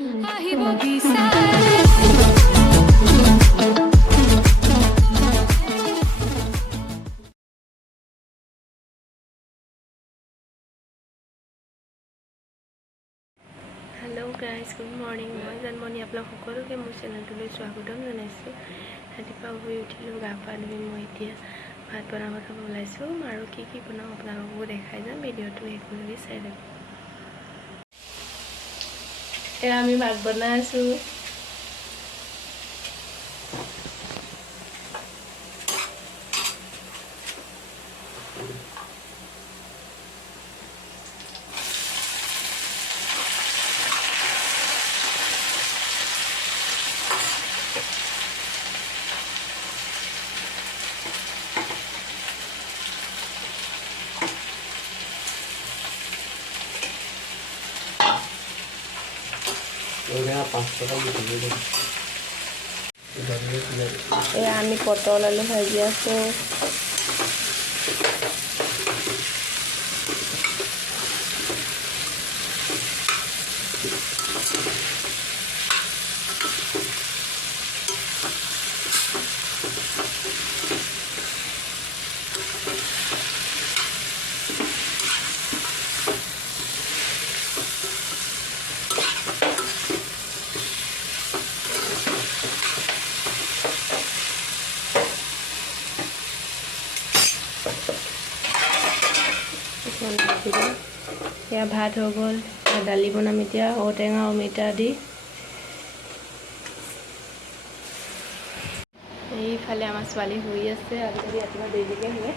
Hello guys good morning मैं जानमणि आपलोक सकलोके मोर चेनेलटोলৈ स्वागतम जनाइছোঁ। रातिपुৱা শুই উঠিলোঁ, গা পা ধুই মই এতিয়া ভাত বনাব যাব ওলাইছোঁ আৰু কি বনাওঁ আপোনালোককো দেখাই যাম। ভিডিঅ'টো শেষ কৰি চাই থাকক। এয়া আমি ভাত বনাই আছোঁ। আমি পটল আলু ভাজি আছোঁ। या भात हो गल, दाली बनाम इतना ঔটেঙা अमिता दी। এইফালে আমাৰ ছোৱালী শুই আছে, আজিকালি ৰাতিপুৱা দেৰিলৈকে শুৱে।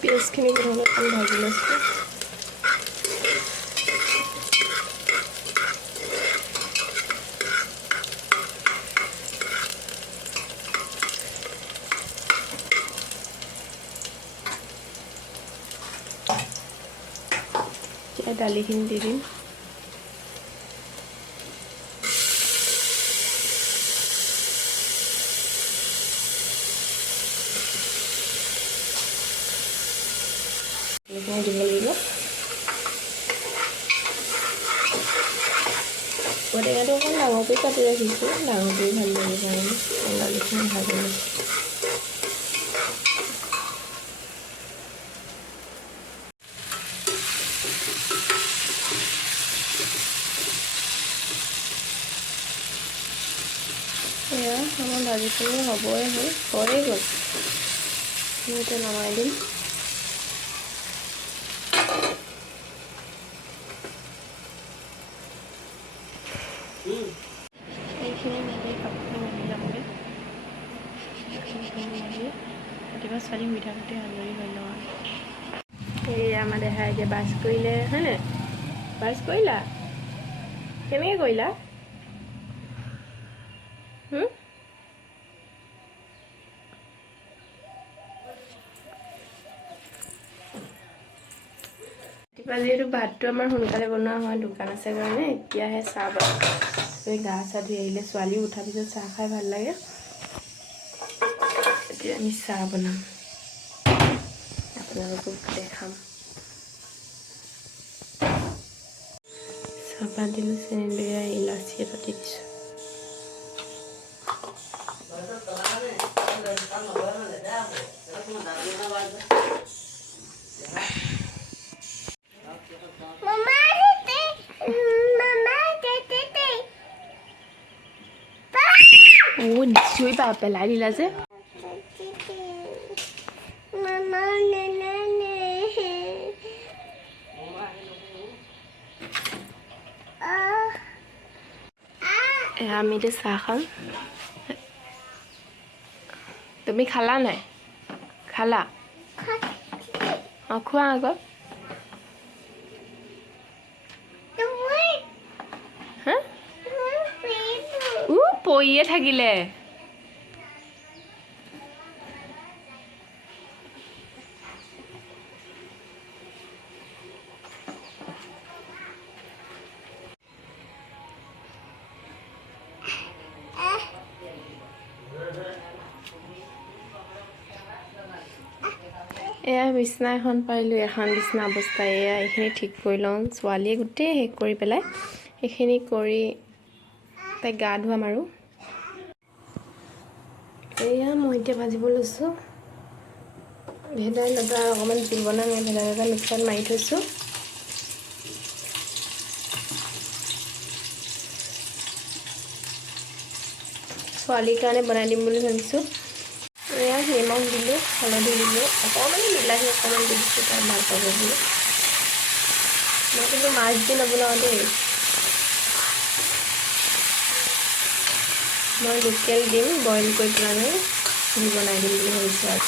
পিঁয়াজখিনি প্ৰথমে ভাজি লৈছোঁ। এতিয়া দালিখিনি দি দিম। দিব লাগিব। ঔটেঙাটো অকণ ডাঙৰকৈ কাটি ৰাখিছোঁ, ডাঙৰকৈ ভাল লাগে কাৰণে দালিখিনি ভাজি লৈছোঁ। এয়া আমাৰ ভাজিখিনি হ'বই হৈয়ে গ'ল। এতিয়া নমাই দিম। এইখিনি মেলি কাপোৰখিনি মেলি ল'মগৈ। ৰাতিপুৱা ছোৱালী শুই থাকোঁতে আজৰি হৈ লওঁ আৰু। এই আমাৰ দেহাই এতিয়া বাছ কৰিলে, হয়নে? বাছ কৰিলা? কেনেকৈ কৰিলা? ৰাতিপুৱা যিহেতু ভাতটো আমাৰ সোনকালে বনোৱা হয়, দোকান আছে কাৰণে এতিয়াহে চাহ বনাওঁ। গা চা ধুই আহিলে, ছোৱালী উঠাৰ পিছত চাহ খাই ভাল লাগে। এতিয়া আমি চাহ বনাম, আপোনালোকক দেখাম। চাহপাত দিলোঁ, চেনি দিলোঁ, ইলাচি এটা দি দিছোঁ। নিশ্চয় পেলাই দিলা যে। আমি এতিয়া চাহ খাম। তুমি খালা নাই? খালা? অঁ খোৱা আকৌ। হা পৰিয়ে থাকিলে। এয়া বিছনা এখন পাৰিলোঁ, এখন বিছনা অৱস্থা এয়া এইখিনি ঠিক কৰি লওঁ। ছোৱালীয়ে গোটেই শেষ কৰি পেলাই সেইখিনি কৰি তাইক গা ধুৱাম আৰু এয়া মই এতিয়া ভাজিব লৈছোঁ ভেদাইলতা। অকণমান জোল বনাম, ভেদাইলতা মিক্সাৰত মাৰি থৈছোঁ। ছোৱালীৰ কাৰণে বনাই দিম বুলি ভাবিছোঁ। এয়া নিমখ দিলোঁ, হালধি দিলোঁ, অকণমান বিলাহী অকণমান দি দিছোঁ তাই ভাল পাব বুলি। মই কিন্তু মাছ দি নবনাওঁ দেই, মই লোকেল ডিম বইল কৰি পেলাই দি বনাই দিম বুলি ভাবিছোঁ আৰু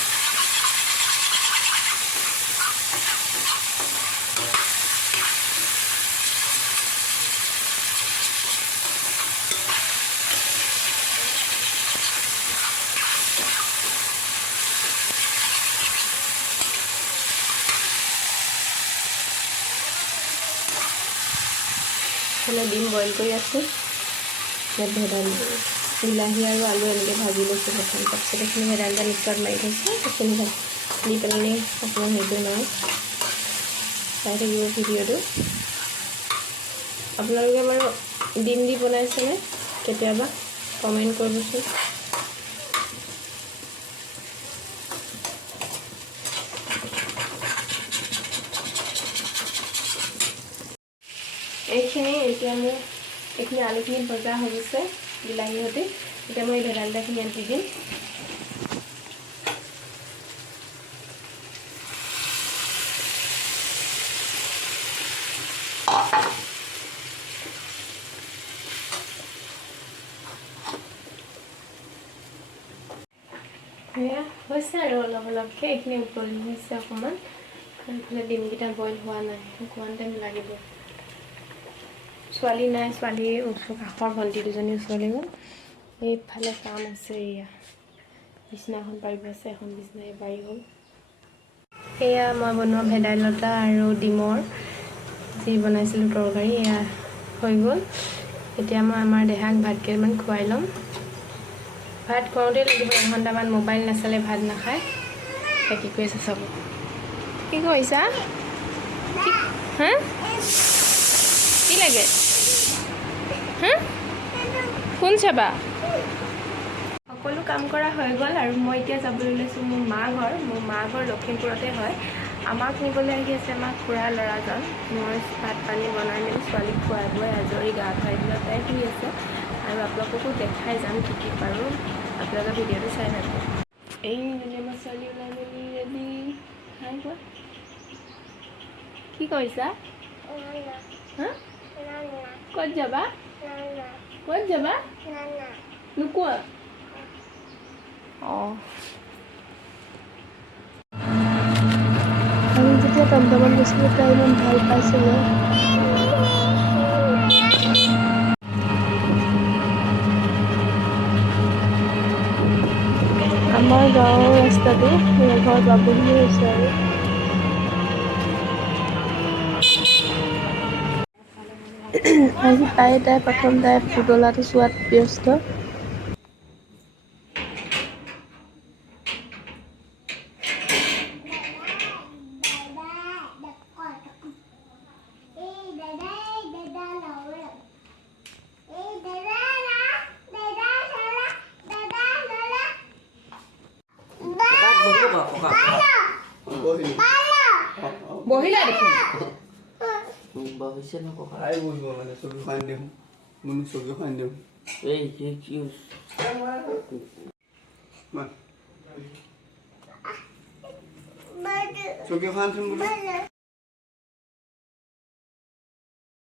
ডিম বইল কৰি আছোঁ। ভেদাইলতা বিলাহী আৰু আলু এনেকৈ ভাজি লৈছোঁ প্ৰথম, তাৰপিছত এইখিনি ভেদাইলতা মিক্সাৰত মাৰি থৈছোঁ। সেইখিনি দি পেলাই অকণমান হেৰি কৰি লওঁ, চাই থাকিব ভিডিঅ'টো। আপোনালোকে বাৰু ডিম দি বনাইছেনে কেতিয়াবা? কমেণ্ট কৰিবচোন। এইখিনি এতিয়া মোৰ এইখিনি আলুখিনি ভজা হৈ গৈছে বিলাহীৰ সৈতে। এতিয়া মই ভেদাইলতাখিনি ইয়াত দি দিম। এয়া হৈছে আৰু অলপ অলপকৈ এইখিনি উতলি হৈছে অকণমান। এইফালে ডিমকেইটা বইল হোৱা নাই, অকণমান টাইম লাগিব। ছোৱালী নাই, ছোৱালী কাষৰ ভণ্টি দুজনী ওচৰলৈ গ'ল। এইফালে কাম আছে, এয়া বিছনাখন পাৰিব আছে, এখন বিছনা পাৰি হ'ল। এয়া মই বনোৱা ভেদাইলতা আৰু ডিমৰ যি বনাইছিলোঁ তৰকাৰী, এয়া হৈ গ'ল। এতিয়া মই আমাৰ দেহাক ভাত কেইটামান খুৱাই ল'ম। ভাত খুৱাওঁতেই লাগিব এঘণ্টামান, মোবাইল নাচালে ভাত নাখায়। কি কৰি আছে চাব। কি কৰিছা? হা কি লাগে? হা কোন চাবা? সকলো কাম কৰা হৈ গ'ল আৰু মই এতিয়া যাবলৈ লৈছোঁ মোৰ মা ঘৰ। মোৰ মা ঘৰ লখিমপুৰতে হয়। আমাক নিবলৈ আহি আছে আমাৰ খুৰাৰ ল'ৰাজন। মই ভাত পানী বনাই মেলি ছোৱালীক খুৱাই বুৱাই আজৰি গা ধুৱাই দিলত তাই শুই আছে। আৰু আপোনালোককো দেখাই যাম কি কি পাৰোঁ, আপোনালোকে ভিডিঅ'টো চাই থাকক। এই আমাৰ ছোৱালী ওলাই মেলি ৰেডি। হাই কোৱা, কি কৰিছা? হা ক'ত যাবা? ক'ত যাবা? নোকোৱা? অঁ, আমি যেতিয়া টমটমত গৈছিলোঁ তাই ইমান ভাল পাইছিলে। আমাৰ গাঁৱৰ ৰাস্তাটো ঘৰ পাবহি হৈছে আৰু আজি তাই প্ৰথম তাই পুতলাটো চোৱাত ব্যস্ত। বহিলা দেখোন বহিছে নকবা আই বহিব মানে ছবি খান দিম মুনি ছবি খান দিম এই কি কিউস মা ছবি খান দিম